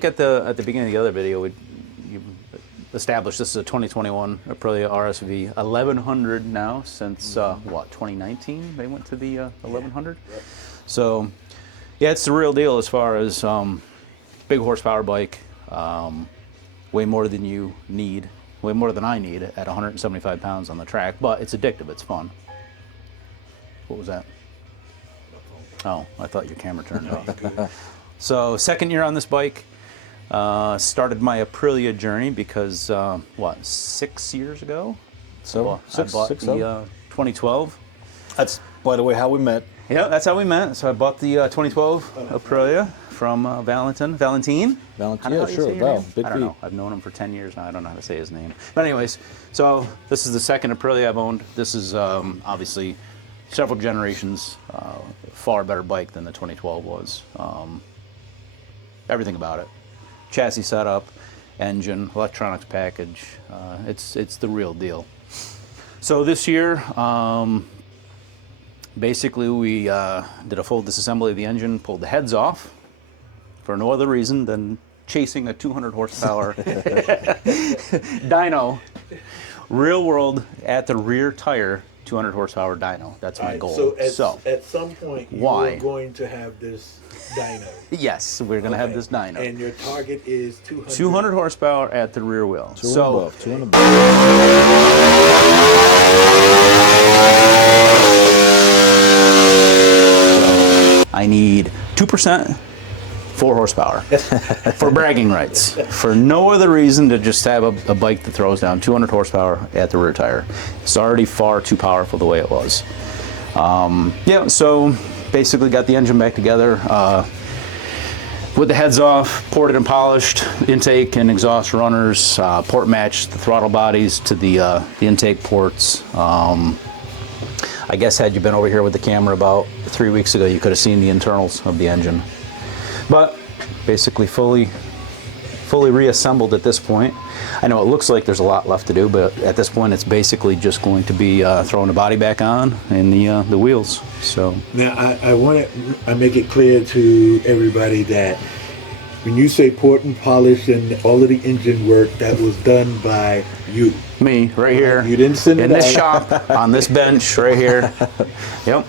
think at the beginning of the other video, you established this is a 2021 Aprilia RSV 1100 now since, what, 2019 they went to the 1100? Yeah. So, yeah, it's the real deal as far as big horsepower bike, way more than you need, way more than I need at 175 pounds on the track, but it's addictive, it's fun. What was that? Oh, I thought your camera turned off. So, second year on this bike. Started my Aprilia journey because, what, 6 years ago? So, I bought the 2012. That's, by the way, how we met. Yeah, that's how we met. So I bought the 2012 Aprilia from Valentine. Yeah, sure, Val. I don't know. I've known him for 10 years now. I don't know how to say his name. But anyways, so this is the second Aprilia I've owned. This is obviously several generations, far better bike than the 2012 was. Everything about it. Chassis setup, engine, electronics package, it's the real deal. So this year, basically we did a full disassembly of the engine, pulled the heads off for no other reason than chasing a 200 horsepower dyno, real world at the rear tire, 200 horsepower dyno. That's my goal. So at some point you're going to have this dyno. Yes, we're going to have this dyno. And your target is 200 horsepower at the rear wheel. 200 above. I need 2%, 4 horsepower for bragging rights. For no other reason to just have a bike that throws down 200 horsepower at the rear tire. It's already far too powerful the way it was. Yeah, so basically got the engine back together with the heads off, ported and polished, intake and exhaust runners, port matched the throttle bodies to the intake ports. I guess had you been over here with the camera about 3 weeks ago, you could have seen the internals of the engine. But basically fully reassembled at this point. I know it looks like there's a lot left to do, but at this point it's basically just going to be throwing the body back on and the wheels. So now I make it clear to everybody that when you say port and polish and all of the engine work, that was done by you. Me, right here. You didn't send it in this shop, on this bench, right here. Yep.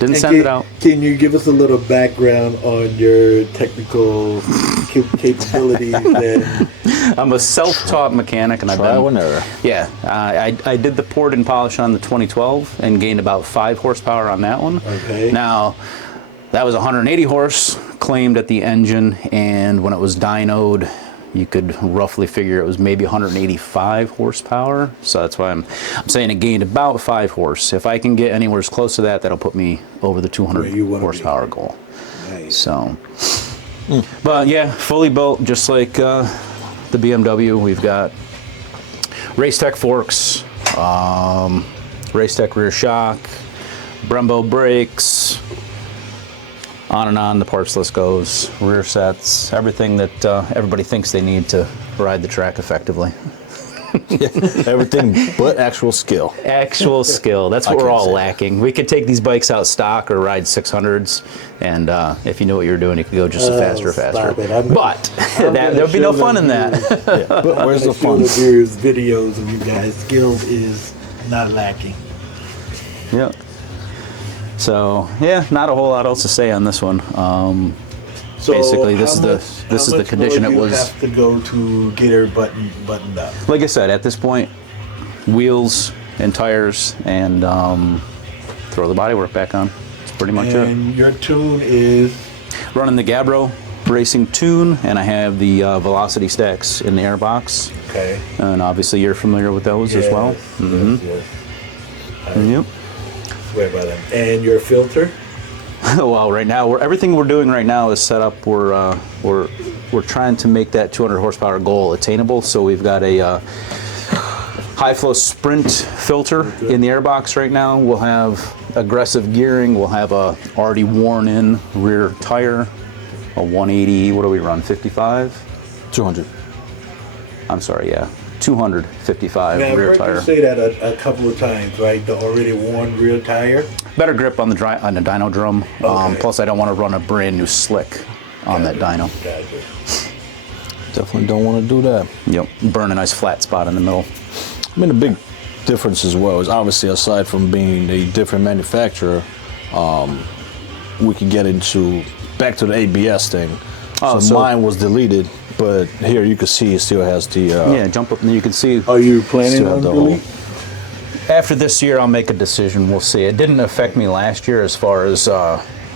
Didn't send it out. Can you give us a little background on your technical capabilities? I'm a self-taught mechanic, and Trial and error. Yeah, I did the port and polish on the 2012 and gained about 5 horsepower on that one. Okay. Now, that was 180 horse claimed at the engine, and when it was dynoed, you could roughly figure it was maybe 185 horsepower. So that's why I'm saying it gained about 5 horse. If I can get anywhere as close to that, that'll put me over the 200 horsepower goal. Nice. So, but yeah, fully built, just like the BMW. We've got Racetech forks, Racetech rear shock, Brembo brakes, on and on the parts list goes, rear sets, everything that everybody thinks they need to ride the track effectively. Everything but actual skill. Actual skill, that's what we're all lacking. We could take these bikes out stock or ride 600s, and if you knew what you were doing, you could go just faster. But there would be no fun in that. Yeah, but where's the fun? There's videos of you guys. Skills is not lacking. Yeah. So yeah, not a whole lot else to say on this one. So basically, this is the condition it was. Have to go to get her buttoned up. Like I said, at this point, wheels and tires, and throw the bodywork back on. That's pretty much it. And your tune is running the Gabro Racing tune, and I have the Velocity stacks in the airbox. Okay. And obviously, you're familiar with those as well. Yes. Yep. Swear by them. And your filter? Well, right now, everything we're doing right now is set up. We're trying to make that 200 horsepower goal attainable. So we've got a high flow sprint filter in the airbox right now. We'll have aggressive gearing. We'll have a already worn in rear tire, a 180. What do we run? 55? 200. I'm sorry. Yeah. 255 now, rear I've tire. heard you say that a couple of times, right? The already worn rear tire. Better grip on the dyno drum. Okay. Plus, I don't want to run a brand new slick on that dyno. Gotcha. Definitely don't want to do that. Yep, burn a nice flat spot in the middle. I mean, the big difference as well is obviously, aside from being a different manufacturer, we could get into back to the ABS thing. So mine was deleted, but here you can see it still has the yeah, jump up and you can see. Are you planning still on have the delete? After this year, I'll make a decision. We'll see. It didn't affect me last year as far as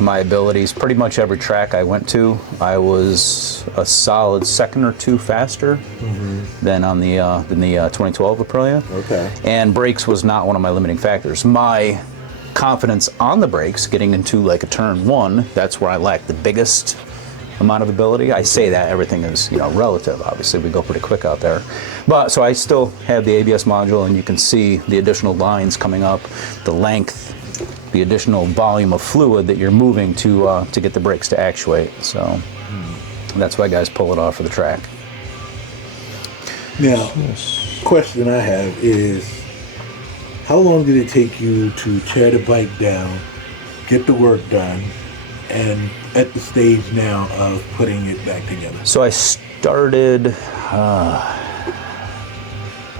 my abilities. Pretty much every track I went to, I was a solid second or two faster than on the 2012 Aprilia. Okay. And brakes was not one of my limiting factors. My confidence on the brakes, getting into like a turn one, that's where I lack the biggest amount of ability. I say that everything is, you know, relative. Obviously, we go pretty quick out there. But so I still have the ABS module, and you can see the additional lines coming up, the length, the additional volume of fluid that you're moving to get the brakes to actuate. So that's why guys pull it off for the track. Now, question I have is, how long did it take you to tear the bike down, get the work done, and at the stage now of putting it back together? So I started a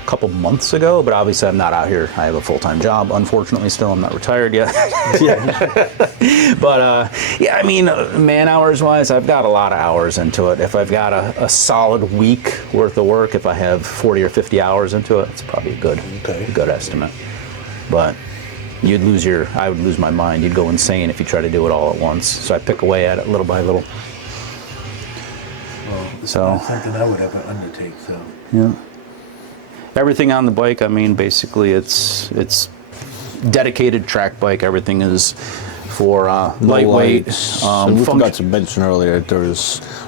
couple months ago, but obviously I'm not out here. I have a full-time job. Unfortunately, still I'm not retired yet. But yeah, I mean, man hours wise, I've got a lot of hours into it. If I've got a solid week worth of work, if I have 40 or 50 hours into it, it's probably a good estimate. But I would lose my mind. You'd go insane if you try to do it all at once. So I pick away at it little by little. Well, it's So- not something I would ever undertake. So Yeah. Everything on the bike, I mean, basically it's dedicated track bike. Everything is for lightweight. And we forgot to mention earlier,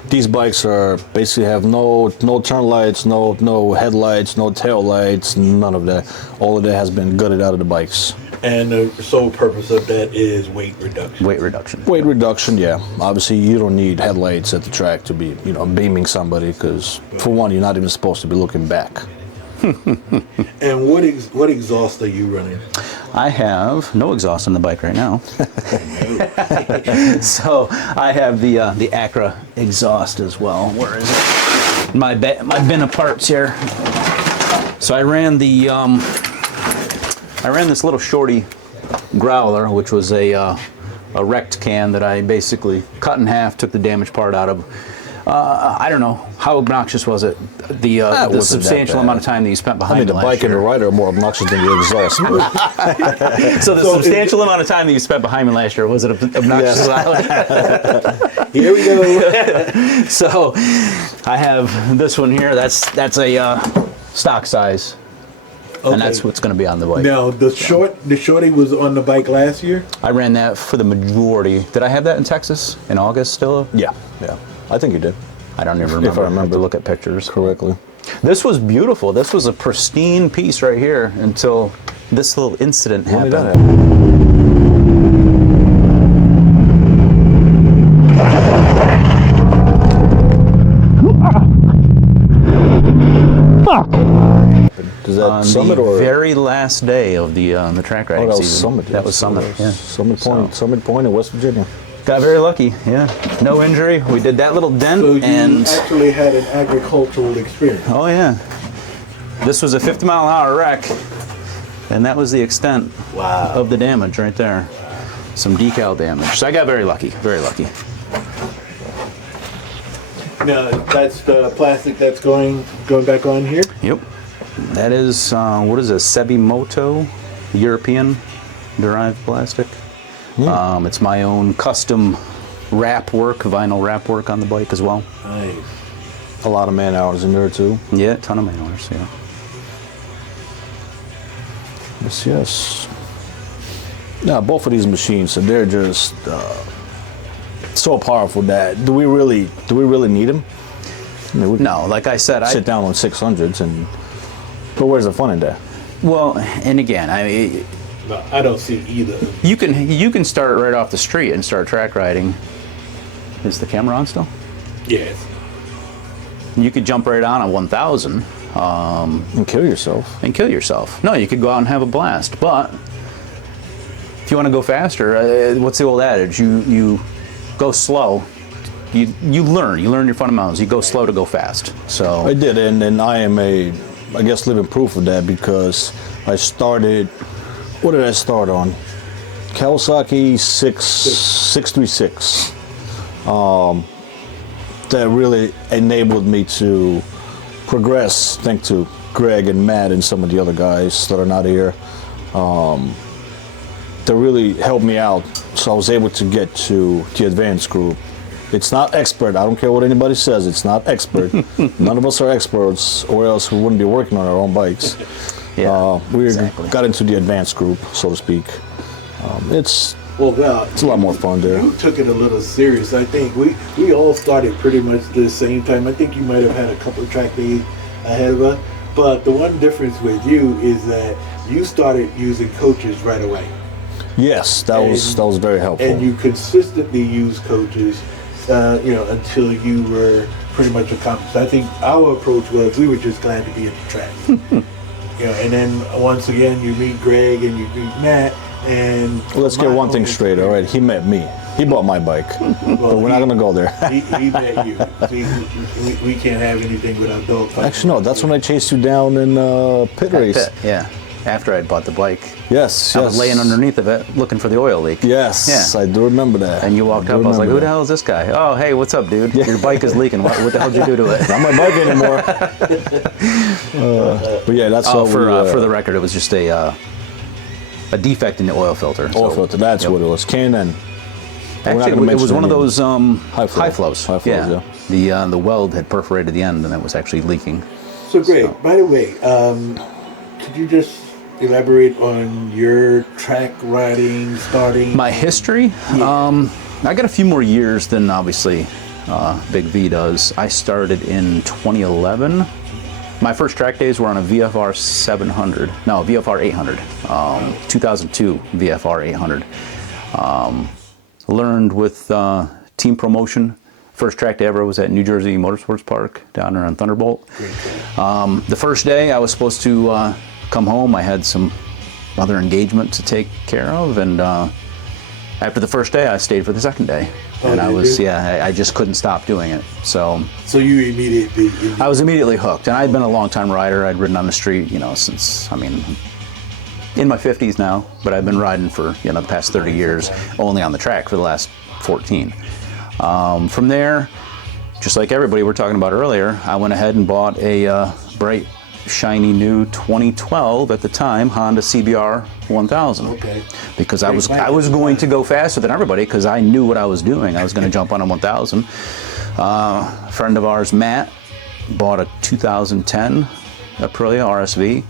these bikes are basically have no turn lights, no headlights, no tail lights, none of that. All of that has been gutted out of the bikes. and the sole purpose of that is weight reduction. Weight reduction. Weight reduction, yeah. Obviously, you don't need headlights at the track to be, beaming somebody, because for one, you're not even supposed to be looking back. And what exhaust are you running? I have no exhaust on the bike right now. So I have the Acra exhaust as well. Where is it? My bin of parts here. So I ran this little shorty growler, which was a wrecked can that I basically cut in half, took the damaged part out of. I don't know, how obnoxious was it? The substantial amount of time that you spent behind the bike and the rider are more obnoxious than the exhaust. So the substantial amount of time that you spent behind me last year, was it obnoxious? Here we go. So I have this one here. That's a stock size. Okay. And that's what's going to be on the bike. Now the shorty was on the bike last year. I ran that for the majority. Did I have that in Texas in August still? Yeah. I think you did. I don't even remember. If I remember. I have to look at pictures Correctly. This was beautiful. This was a pristine piece right here until this little incident happened. Is that On Summit the or very last day of the track riding that was season. Summit? That was Summit. Yeah. Summit Point in West Virginia. Got very lucky. Yeah. No injury. We did that little dent So you and. actually had an agricultural experience. Oh yeah. This was a 50-mile-an-hour wreck, and that was the extent of the damage right there. Some decal damage. So I got very lucky. Very lucky. Now that's the plastic that's going back on here. Yep. That is what is a Sebimoto European derived plastic. It's my own custom wrap work, vinyl wrap work on the bike as well. Nice. A lot of man hours in there too. Yeah, a ton of man hours. Yeah. Yes. Now both of these machines, so they're just so powerful that do we really need them? I mean, we No, like I said, sit down on 600s but where's the fun in that? well, and again, I mean, No, I don't see either. you can start right off the street and start track riding. Is the camera on still? Yes. You could jump right on a 1000 And kill yourself. and kill yourself. No, you could go out and have a blast. But if you want to go faster, what's the old adage? You go slow you learn your fundamentals. You go slow to go fast. So I did, and I am I guess, living proof of that, because I started. What did I start on? Kawasaki 636. That really enabled me to progress. Thanks to Greg and Matt and some of the other guys that are not here. That really helped me out, so I was able to get to the advanced group. It's not expert. I don't care what anybody says. It's not expert. None of us are experts, or else we wouldn't be working on our own bikes. yeah, We exactly. got into the advanced group, so to speak. It's a lot more fun there. You took it a little serious. I think we all started pretty much the same time. I think you might have had a couple of track days ahead of us. But the one difference with you is that you started using coaches right away. Yes, that was very helpful. And you consistently used coaches, until you were pretty much accomplished. I think our approach was we were just glad to be at the track. And then once again you meet Greg and you meet Matt, and Well, let's get one thing straight, all right? He met me. He bought my bike. But we're not going to go there. he met you. See, we can't have anything without dog. Actually, no, that's when I chased you down in pit race. Pit, yeah. After I'd bought the bike, Yes, I was laying underneath of it looking for the oil leak. Yes, Yeah. I do remember that. And you walked up, I was like, who the hell is this guy? Oh, hey, what's up, dude? Your bike is leaking. What the hell did you do to it? Not my bike anymore. But yeah, that's all. For the record, it was just a defect in the oil filter. Oil filter, that's what it was. K&N. Actually, it was one of those high flows. High flows, yeah. The weld had perforated the end, and it was actually leaking. So Greg, by the way, could you just elaborate on your track riding starting? My history? I got a few more years than obviously Big V does. I started in 2011. My first track days were on a VFR 700. No, VFR 800. 2002 VFR 800. Learned with team promotion. First track day ever was at New Jersey Motorsports Park down there on Thunderbolt. The first day I was supposed to come home. I had some other engagement to take care of, and after the first day I stayed for the second day. And I just couldn't stop doing it. So you immediately I was immediately hooked, and I'd been a long-time rider. I'd ridden on the street, since, in my 50s now, but I've been riding for, the past 30 years, only on the track for the last 14. From there, just like everybody we're talking about earlier, I went ahead and bought a bright, shiny new 2012 at the time Honda CBR 1000. Okay. Because I was going to go faster than everybody, because I knew what I was doing. I was going to jump on a 1000. A friend of ours, Matt, bought a 2010 Aprilia RSV.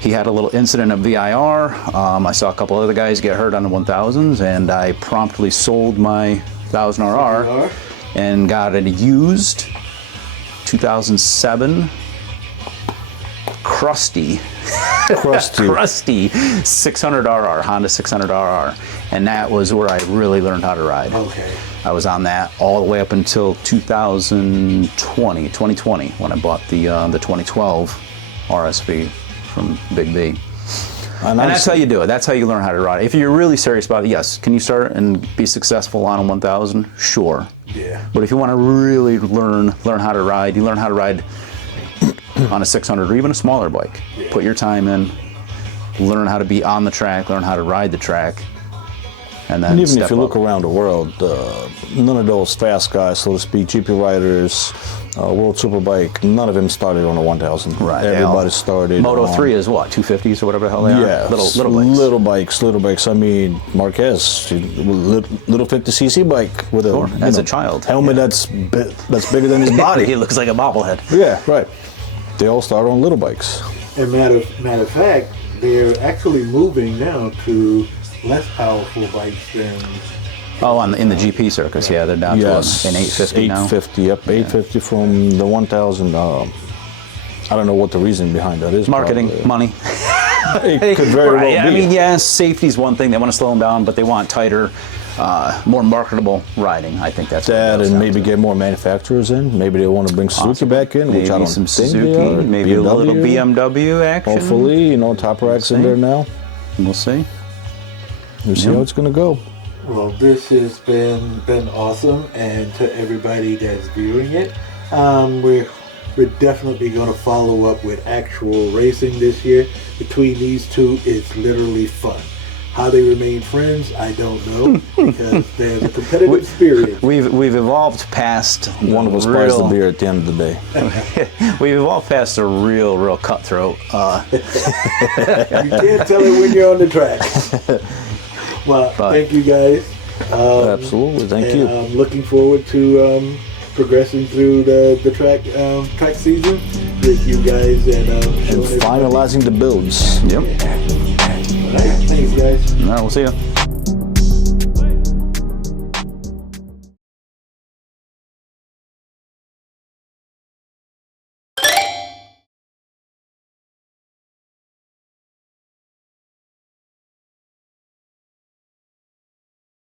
He had a little incident at VIR. I saw a couple other guys get hurt on the 1000s, and I promptly sold my 1000RR and got a used 2007 crusty 600RR, Honda 600RR, and that was where I really learned how to ride. Okay. I was on that all the way up until 2020, when I bought the 2012 RSV from Big V. And that's how you do it. That's how you learn how to ride. If you're really serious about it, yes. Can you start and be successful on a 1000? Sure. Yeah. But if you want to really learn how to ride, you learn how to ride on a 600 or even a smaller bike. Yeah. Put your time in, learn how to be on the track, learn how to ride the track, and then even step if you look up. around the world, none of those fast guys, so to speak, GP riders, World Superbike, none of them started on a 1000. Right. Everybody started Moto on 3 is what, 250s or whatever the hell they Yeah, are? Little bikes. Little bikes. I mean, Marquez, little 50cc bike with Sure, as a child. helmet that's bigger than his body. He looks like a bobblehead. Yeah, right. They all start on little bikes. And matter of fact, they're actually moving now to less powerful bikes than. Oh, in the GP circus, yeah, they're down to an 850 now. 850, yep, 850 from the 1000. I don't know what the reason behind that is. Marketing, probably. money. It could very well be. I mean, yes, safety's one thing. They want to slow them down, but they want tighter, more marketable riding. I think that's what it That boils and down maybe to. get more manufacturers in. Maybe they want to bring Suzuki back in, which I Maybe don't some think Suzuki, they are. maybe a little BMW action. Hopefully, top racks in there now. We'll see. We'll see how it's going to go. Well, this has been awesome, and to everybody that's viewing it, we're definitely going to follow up with actual racing this year. Between these two, it's literally fun. How they remain friends, I don't know, because there's a competitive spirit. We've evolved past One of us buys the beer at the end of the day. We've evolved past a real cutthroat. You can't tell it when you're on the track. Well, thank you guys. Absolutely, thank you. I'm looking forward to progressing through the track season with you guys and finalizing the builds. Yep. All right, thanks guys. All right, we'll see you.